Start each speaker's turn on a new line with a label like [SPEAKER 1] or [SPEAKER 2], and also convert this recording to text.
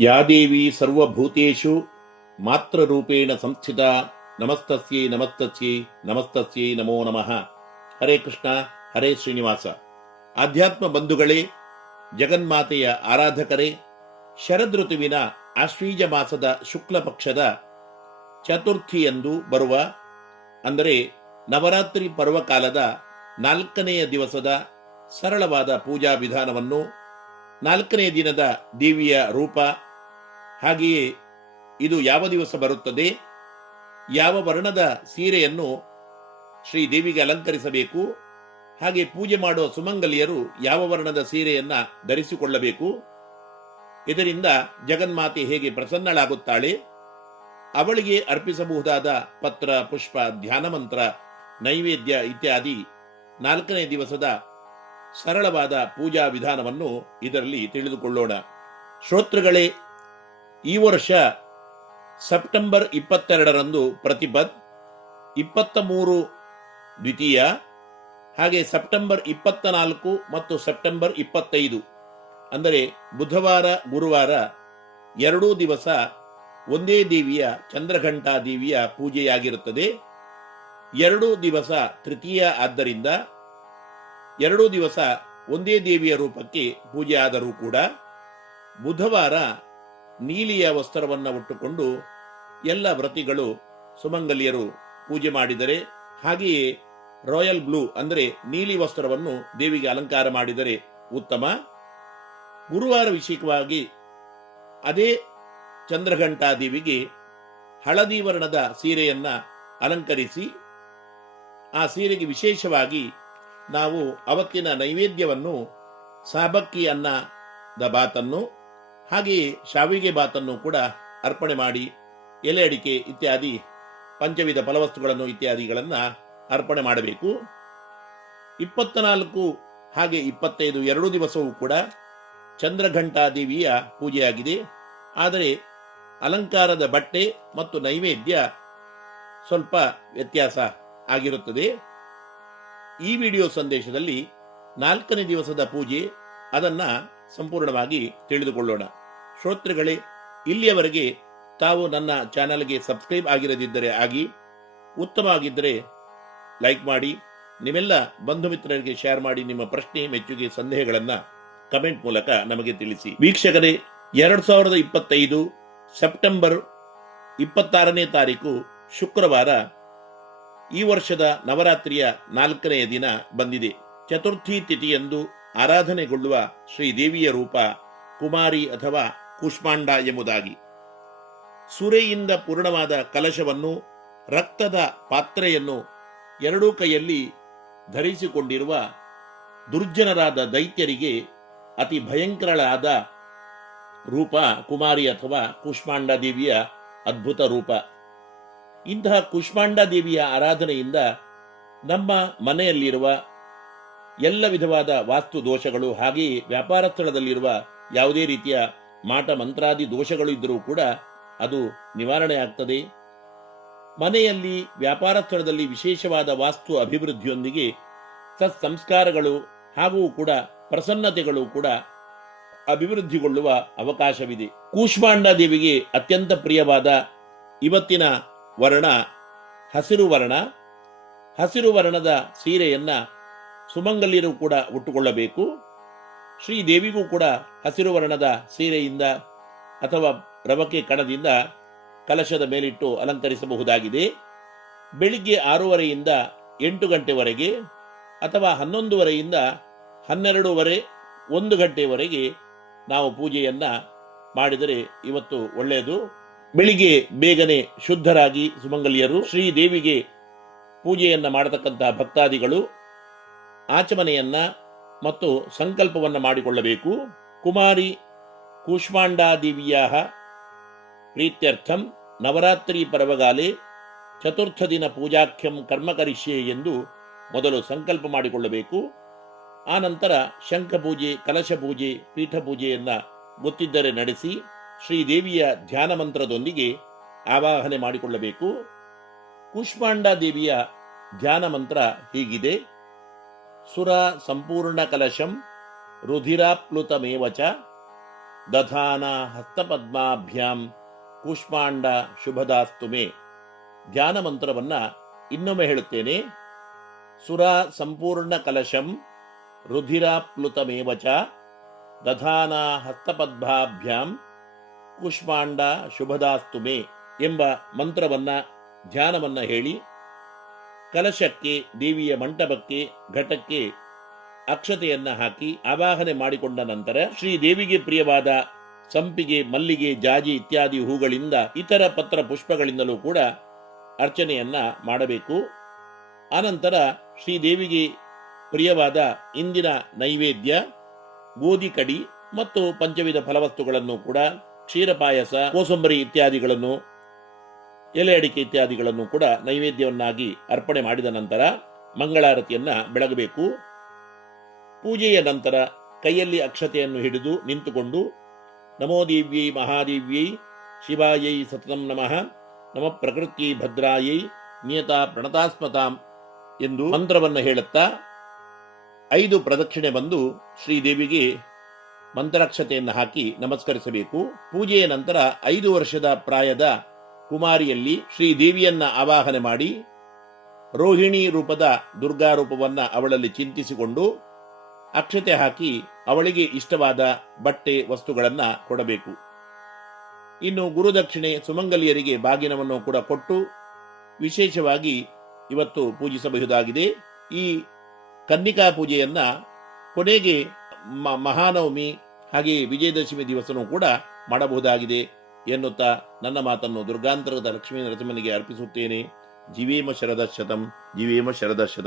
[SPEAKER 1] ಯಾ ದೇವಿ ಮಾತ್ರ ಮಾತೃರೂಪೇಣ ಸಂಸ್ಥಿತ ನಮಸ್ತಸ್ಯೈ ನಮಸ್ತಸ್ಯೈ ನಮಸ್ತಸ್ಯೈ ನಮೋ ನಮಃ. ಹರೇ ಕೃಷ್ಣ, ಹರೇ ಶ್ರೀನಿವಾಸ. ಆಧ್ಯಾತ್ಮ ಬಂಧುಗಳೇ, ಜಗನ್ಮಾತೆಯ ಆರಾಧಕರೇ ಶರದ್ ಋತುವಿನ ಆಶ್ವೀಜ ಮಾಸದ ಶುಕ್ಲ ಪಕ್ಷದ ಚತುರ್ಥಿಯಂದು ಬರುವ, ಅಂದರೆ ನವರಾತ್ರಿ ಪರ್ವಕಾಲದ ನಾಲ್ಕನೆಯ ದಿವಸದ ಸರಳವಾದ ಪೂಜಾ ವಿಧಾನವನ್ನು ನಾಲ್ಕನೆಯ ದಿನದ ದೇವಿಯ ರೂಪ ಹಾಗೆಯೇ ಇದು ಯಾವ ದಿವಸ ಬರುತ್ತದೆ? ಯಾವ ವರ್ಣದ ಸೀರೆಯನ್ನು ಶ್ರೀ ದೇವಿಗೆ ಅಲಂಕರಿಸಬೇಕು? ಹಾಗೆ ಪೂಜೆ ಮಾಡುವ ಸುಮಂಗಲಿಯರು ಯಾವ ವರ್ಣದ ಸೀರೆಯನ್ನ ಧರಿಸಿಕೊಳ್ಳಬೇಕು? ಇದರಿಂದ ಜಗನ್ಮಾತೆ ಹೇಗೆ ಪ್ರಸನ್ನಳಾಗುತ್ತಾಳೆ? ಅವಳಿಗೆ ಅರ್ಪಿಸಬಹುದಾದ ಪತ್ರ, ಪುಷ್ಪ, ಧ್ಯಾನ ಮಂತ್ರ, ನೈವೇದ್ಯ ಇತ್ಯಾದಿ ನಾಲ್ಕನೇ ದಿವಸದ ಸರಳವಾದ ಪೂಜಾ ವಿಧಾನವನ್ನು ಇದರಲ್ಲಿ ತಿಳಿದುಕೊಳ್ಳೋಣ. ಶ್ರೋತೃಗಳೇ ಈ ವರ್ಷ ಸೆಪ್ಟೆಂಬರ್ ಇಪ್ಪತ್ತೆರಡರಂದು ಪ್ರತಿಪದ್ ಇಪ್ಪತ್ತ ಮೂರು ದ್ವಿತೀಯ, ಹಾಗೆ ಸೆಪ್ಟೆಂಬರ್ ಇಪ್ಪತ್ತ ನಾಲ್ಕು ಮತ್ತು ಸೆಪ್ಟೆಂಬರ್ ಇಪ್ಪತ್ತೈದು, ಅಂದರೆ ಬುಧವಾರ, ಗುರುವಾರ ಎರಡೂ ದಿವಸ ಒಂದೇ ದೇವಿಯ ಚಂದ್ರಘಂಟಾ ದೇವಿಯ ಪೂಜೆಯಾಗಿರುತ್ತದೆ. ಎರಡೂ ದಿವಸ ತೃತೀಯ, ಆದ್ದರಿಂದ ಎರಡೂ ದಿವಸ ಒಂದೇ ದೇವಿಯ ರೂಪಕ್ಕೆ ಪೂಜೆ ಆದರೂ ಕೂಡ ಬುಧವಾರ ನೀಲಿಯ ವಸ್ತ್ರವನ್ನು ಉಟ್ಟುಕೊಂಡು ಎಲ್ಲ ವ್ರತಿಗಳು ಸುಮಂಗಲಿಯರು ಪೂಜೆ ಮಾಡಿದರೆ, ಹಾಗೆಯೇ ರಾಯಲ್ ಬ್ಲೂ ಅಂದರೆ ನೀಲಿ ವಸ್ತ್ರವನ್ನು ದೇವಿಗೆ ಅಲಂಕಾರ ಮಾಡಿದರೆ ಉತ್ತಮ. ಗುರುವಾರ ವಿಶೇಷವಾಗಿ ಅದೇ ಚಂದ್ರಘಂಟಾ ದೇವಿಗೆ ಹಳದಿ ವರ್ಣದ ಸೀರೆಯನ್ನ ಅಲಂಕರಿಸಿ, ಆ ಸೀರೆಗೆ ವಿಶೇಷವಾಗಿ ನಾವು ಅವತ್ತಿನ ನೈವೇದ್ಯವನ್ನು ಸಾಬಕ್ಕಿ ಅನ್ನದ ಬಾತನ್ನು ಹಾಗೆಯೇ ಶಾವಿಗೆ ಬಾತನ್ನು ಕೂಡ ಅರ್ಪಣೆ ಮಾಡಿ, ಎಲೆ ಅಡಿಕೆ ಇತ್ಯಾದಿ, ಪಂಚವಿಧ ಫಲವಸ್ತುಗಳನ್ನು ಇತ್ಯಾದಿಗಳನ್ನು ಅರ್ಪಣೆ ಮಾಡಬೇಕು. ಇಪ್ಪತ್ತ ನಾಲ್ಕು ಹಾಗೆ ಇಪ್ಪತ್ತೈದು ಎರಡು ದಿವಸವೂ ಕೂಡ ಚಂದ್ರಘಂಟಾ ದೇವಿಯ ಪೂಜೆಯಾಗಿದೆ. ಆದರೆ ಅಲಂಕಾರದ ಬಟ್ಟೆ ಮತ್ತು ನೈವೇದ್ಯ ಸ್ವಲ್ಪ ವ್ಯತ್ಯಾಸ ಆಗಿರುತ್ತದೆ. ಈ ವಿಡಿಯೋ ಸಂದೇಶದಲ್ಲಿ ನಾಲ್ಕನೇ ದಿವಸದ ಪೂಜೆ, ಅದನ್ನು ಸಂಪೂರ್ಣವಾಗಿ ತಿಳಿದುಕೊಳ್ಳೋಣ. ಶ್ರೋತೃಗಳೇ, ಇಲ್ಲಿಯವರೆಗೆ ತಾವು ನನ್ನ ಚಾನಲ್ಗೆ ಸಬ್ಸ್ಕ್ರೈಬ್ ಆಗಿರದಿದ್ದರೆ ಆಗಿ ಉತ್ತಮ ಆಗಿದ್ದರೆ ಲೈಕ್ ಮಾಡಿ, ನಿಮ್ಮೆಲ್ಲ ಬಂಧು ಮಿತ್ರರಿಗೆ ಶೇರ್ ಮಾಡಿ, ನಿಮ್ಮ ಪ್ರಶ್ನೆ, ಮೆಚ್ಚುಗೆ, ಸಂದೇಹಗಳನ್ನು ಕಮೆಂಟ್ ಮೂಲಕ ನಮಗೆ ತಿಳಿಸಿ. ವೀಕ್ಷಕರೇ, ಎರಡು ಸಾವಿರದ ಇಪ್ಪತ್ತೈದು ಸೆಪ್ಟೆಂಬರ್ ಇಪ್ಪತ್ತಾರನೇ ತಾರೀಕು ಶುಕ್ರವಾರ ಈ ವರ್ಷದ ನವರಾತ್ರಿಯ ನಾಲ್ಕನೆಯ ದಿನ ಬಂದಿದೆ. ಚತುರ್ಥಿ ತಿಥಿಯಂದು ಆರಾಧನೆಗೊಳ್ಳುವ ಶ್ರೀ ದೇವಿಯ ರೂಪ ಕುಮಾರಿ ಅಥವಾ ಕುಷ್ಮಾಂಡ ಎಂಬುದಾಗಿ. ಸುರೆಯಿಂದ ಪೂರ್ಣವಾದ ಕಲಶವನ್ನು, ರಕ್ತದ ಪಾತ್ರೆಯನ್ನು ಎರಡೂ ಕೈಯಲ್ಲಿ ಧರಿಸಿಕೊಂಡಿರುವ ದುರ್ಜನರಾದ ದೈತ್ಯರಿಗೆ ಅತಿ ಭಯಂಕರಳಾದ ರೂಪ ಕುಮಾರಿ ಅಥವಾ ಕುಷ್ಮಾಂಡ ದೇವಿಯ ಅದ್ಭುತ ರೂಪ. ಇಂತಹ ಕುಷ್ಮಾಂಡ ದೇವಿಯ ಆರಾಧನೆಯಿಂದ ನಮ್ಮ ಮನೆಯಲ್ಲಿರುವ ಎಲ್ಲ ವಿಧವಾದ ವಾಸ್ತು ದೋಷಗಳು ಹಾಗೆಯೇ ವ್ಯಾಪಾರ ಸ್ಥಳದಲ್ಲಿರುವ ಯಾವುದೇ ರೀತಿಯ ಮಾಟ ಮಂತ್ರಾದಿ ದೋಷಗಳು ಇದ್ದರೂ ಕೂಡ ಅದು ನಿವಾರಣೆ ಆಗ್ತದೆ ಮನೆಯಲ್ಲಿ ವ್ಯಾಪಾರ ಸ್ಥಳದಲ್ಲಿ ವಿಶೇಷವಾದ ವಾಸ್ತು ಅಭಿವೃದ್ಧಿಯೊಂದಿಗೆ ಸತ್ಸಂಸ್ಕಾರಗಳು ಹಾಗೂ ಕೂಡ ಪ್ರಸನ್ನತೆಗಳು ಕೂಡ ಅಭಿವೃದ್ಧಿಗೊಳ್ಳುವ ಅವಕಾಶವಿದೆ. ಕೂಷ್ಮಾಂಡ ದೇವಿಗೆ ಅತ್ಯಂತ ಪ್ರಿಯವಾದ ಇವತ್ತಿನ ವರ್ಣ ಹಸಿರು ವರ್ಣ. ಹಸಿರು ವರ್ಣದ ಸೀರೆಯನ್ನ ಸುಮಂಗಲಿಯರು ಕೂಡ ಉಟ್ಟುಕೊಳ್ಳಬೇಕು. ಶ್ರೀ ದೇವಿಗೂ ಕೂಡ ಹಸಿರು ವರ್ಣದ ಸೀರೆಯಿಂದ ಅಥವಾ ರವಕೆ ಕಣದಿಂದ ಕಲಶದ ಮೇಲಿಟ್ಟು ಅಲಂಕರಿಸಬಹುದಾಗಿದೆ. ಬೆಳಿಗ್ಗೆ ಆರೂವರೆಯಿಂದ ಎಂಟು ಗಂಟೆವರೆಗೆ ಅಥವಾ ಹನ್ನೊಂದುವರೆಯಿಂದ ಹನ್ನೆರಡೂವರೆ, ಒಂದು ಗಂಟೆವರೆಗೆ ನಾವು ಪೂಜೆಯನ್ನು ಮಾಡಿದರೆ ಇವತ್ತು ಒಳ್ಳೆಯದು. ಬೆಳಿಗ್ಗೆ ಬೇಗನೆ ಶುದ್ಧರಾಗಿ ಸುಮಂಗಲಿಯರು ಶ್ರೀದೇವಿಗೆ ಪೂಜೆಯನ್ನ ಮಾಡತಕ್ಕಂತಹ ಭಕ್ತಾದಿಗಳು ಆಚಮನೆಯನ್ನ ಮತ್ತು ಸಂಕಲ್ಪವನ್ನು ಮಾಡಿಕೊಳ್ಳಬೇಕು. ಕುಮಾರಿ ಕೂಷ್ಮಾಂಡಾದಿವಿಯ ಪ್ರೀತ್ಯರ್ಥಂ ನವರಾತ್ರಿ ಪರ್ವಗಾಲೆ ಚತುರ್ಥ ದಿನ ಪೂಜಾಖ್ಯಂ ಕರ್ಮ ಕರಿಷ್ಯೆ ಎಂದು ಮೊದಲು ಸಂಕಲ್ಪ ಮಾಡಿಕೊಳ್ಳಬೇಕು. ಆ ನಂತರ ಶಂಖ ಪೂಜೆ, ಕಲಶ ಪೂಜೆ, ಪೀಠ ಪೂಜೆಯನ್ನು ಗೊತ್ತಿದ್ದರೆ ನಡೆಸಿ ಶ್ರೀದೇವಿಯ ಧ್ಯಾನ ಮಂತ್ರದೊಂದಿಗೆ ಆವಾಹನೆ ಮಾಡಿಕೊಳ್ಳಬೇಕು. ಕೂಷ್ಮಾಂಡ ದೇವಿಯ ಧ್ಯಾನ ಮಂತ್ರ ಹೀಗಿದೆ. ಸುರ ಸಂಪೂರ್ಣ ಕಲಶಂ ರುಧಿರಾಪ್ಲುತಮೇವ ಚ ದಧಾನ ಹಸ್ತಪದ್ಮಾಭ್ಯಾಂ ಕೂಷ್ಮಾಂಡ ಶುಭದಾಸ್ತು ಮೇ. ಧ್ಯಾನ ಮಂತ್ರವನ್ನ ಇನ್ನೊಮ್ಮೆ ಹೇಳುತ್ತೇನೆ. ಸುರ ಸಂಪೂರ್ಣ ಕಲಶಂ ರುಧಿರಾಪ್ಲುತಮೇವ ಚ ದಧಾನ ಹಸ್ತಪದ್ಮಾಭ್ಯಾಂ ಕೂಷ್ಮಾಂಡ ಶುಭದಾಸ್ತು ಮೇ ಎಂಬ ಮಂತ್ರವನ್ನ ಧ್ಯಾನವನ್ನ ಹೇಳಿ ಕಲಶಕ್ಕೆ, ದೇವಿಯ ಮಂಟಪಕ್ಕೆ, ಘಟಕ್ಕೆ ಅಕ್ಷತೆಯನ್ನ ಹಾಕಿ ಆವಾಹನೆ ಮಾಡಿಕೊಂಡ ನಂತರ ಶ್ರೀ ದೇವಿಗೆ ಪ್ರಿಯವಾದ ಸಂಪಿಗೆ, ಮಲ್ಲಿಗೆ, ಜಾಜಿ ಇತ್ಯಾದಿ ಹೂಗಳಿಂದ ಇತರ ಪತ್ರ ಪುಷ್ಪಗಳಿಂದಲೂ ಕೂಡ ಅರ್ಚನೆಯನ್ನ ಮಾಡಬೇಕು. ಆನಂತರ ಶ್ರೀ ದೇವಿಗೆ ಪ್ರಿಯವಾದ ಇಂದಿನ ನೈವೇದ್ಯ, ಗೋಧಿ ಕಡಿ ಮತ್ತು ಪಂಚವಿಧ ಫಲವಸ್ತುಗಳನ್ನು ಕೂಡ, ಕ್ಷೀರಪಾಯಸ, ಕೋಸಂಬರಿ ಇತ್ಯಾದಿಗಳನ್ನು ಎಲೆ ಅಡಿಕೆ ಇತ್ಯಾದಿಗಳನ್ನು ಕೂಡ ನೈವೇದ್ಯವನ್ನಾಗಿ ಅರ್ಪಣೆ ಮಾಡಿದ ನಂತರ ಮಂಗಳಾರತಿಯನ್ನ ಬೆಳಗಬೇಕು. ಪೂಜೆಯ ನಂತರ ಕೈಯಲ್ಲಿ ಅಕ್ಷತೆಯನ್ನು ಹಿಡಿದು ನಿಂತುಕೊಂಡು ನಮೋ ದೇವ್ಯೈ ಮಹಾದೇವ್ಯೈ ಶಿವಾಯೈ ಸತತಂ ನಮಃ. ನಮ ಪ್ರಕೃತಿ ಭದ್ರಾಯೈ ನಿಯತ ಪ್ರಣತಾಸ್ಮತಾಂ ಎಂದು ಮಂತ್ರವನ್ನು ಹೇಳುತ್ತಾ ಐದು ಪ್ರದಕ್ಷಿಣೆ ಬಂದು ಶ್ರೀದೇವಿಗೆ ಮಂತ್ರಾಕ್ಷತೆಯನ್ನು ಹಾಕಿ ನಮಸ್ಕರಿಸಬೇಕು. ಪೂಜೆಯ ನಂತರ ಐದು ವರ್ಷದ ಪ್ರಾಯದ ಕುಮಾರಿಯಲ್ಲಿ ಶ್ರೀ ದೇವಿಯನ್ನ ಆವಾಹನೆ ಮಾಡಿ ರೋಹಿಣಿ ರೂಪದ ದುರ್ಗಾ ರೂಪವನ್ನ ಅವಳಲ್ಲಿ ಚಿಂತಿಸಿಕೊಂಡು ಅಕ್ಷತೆ ಹಾಕಿ ಅವಳಿಗೆ ಇಷ್ಟವಾದ ಬಟ್ಟೆ ವಸ್ತುಗಳನ್ನು ಕೊಡಬೇಕು. ಇನ್ನು ಗುರುದಕ್ಷಿಣೆ ಸುಮಂಗಲಿಯರಿಗೆ ಬಾಗಿನವನ್ನು ಕೂಡ ಕೊಟ್ಟು ವಿಶೇಷವಾಗಿ ಇವತ್ತು ಪೂಜಿಸಬಹುದಾಗಿದೆ. ಈ ಕನ್ನಿಕಾ ಪೂಜೆಯನ್ನ ಕೊನೆಗೆ ಮಹಾನವಮಿ ಹಾಗೆಯೇ ವಿಜಯದಶಮಿ ದಿವಸನೂ ಕೂಡ ಮಾಡಬಹುದಾಗಿದೆ. ಎನ್ನುತ್ತಾ ನನ್ನ ಮಾತನ್ನು ದುರ್ಗಾಂತರದ ಲಕ್ಷ್ಮೀ ನರಸಿಂಹನಿಗೆ ಅರ್ಪಿಸುತ್ತೇನೆ. ಜೀವೇಮ ಶರದ ಶತಂ ಜೀವೇಮ ಶರದ ಶತಂ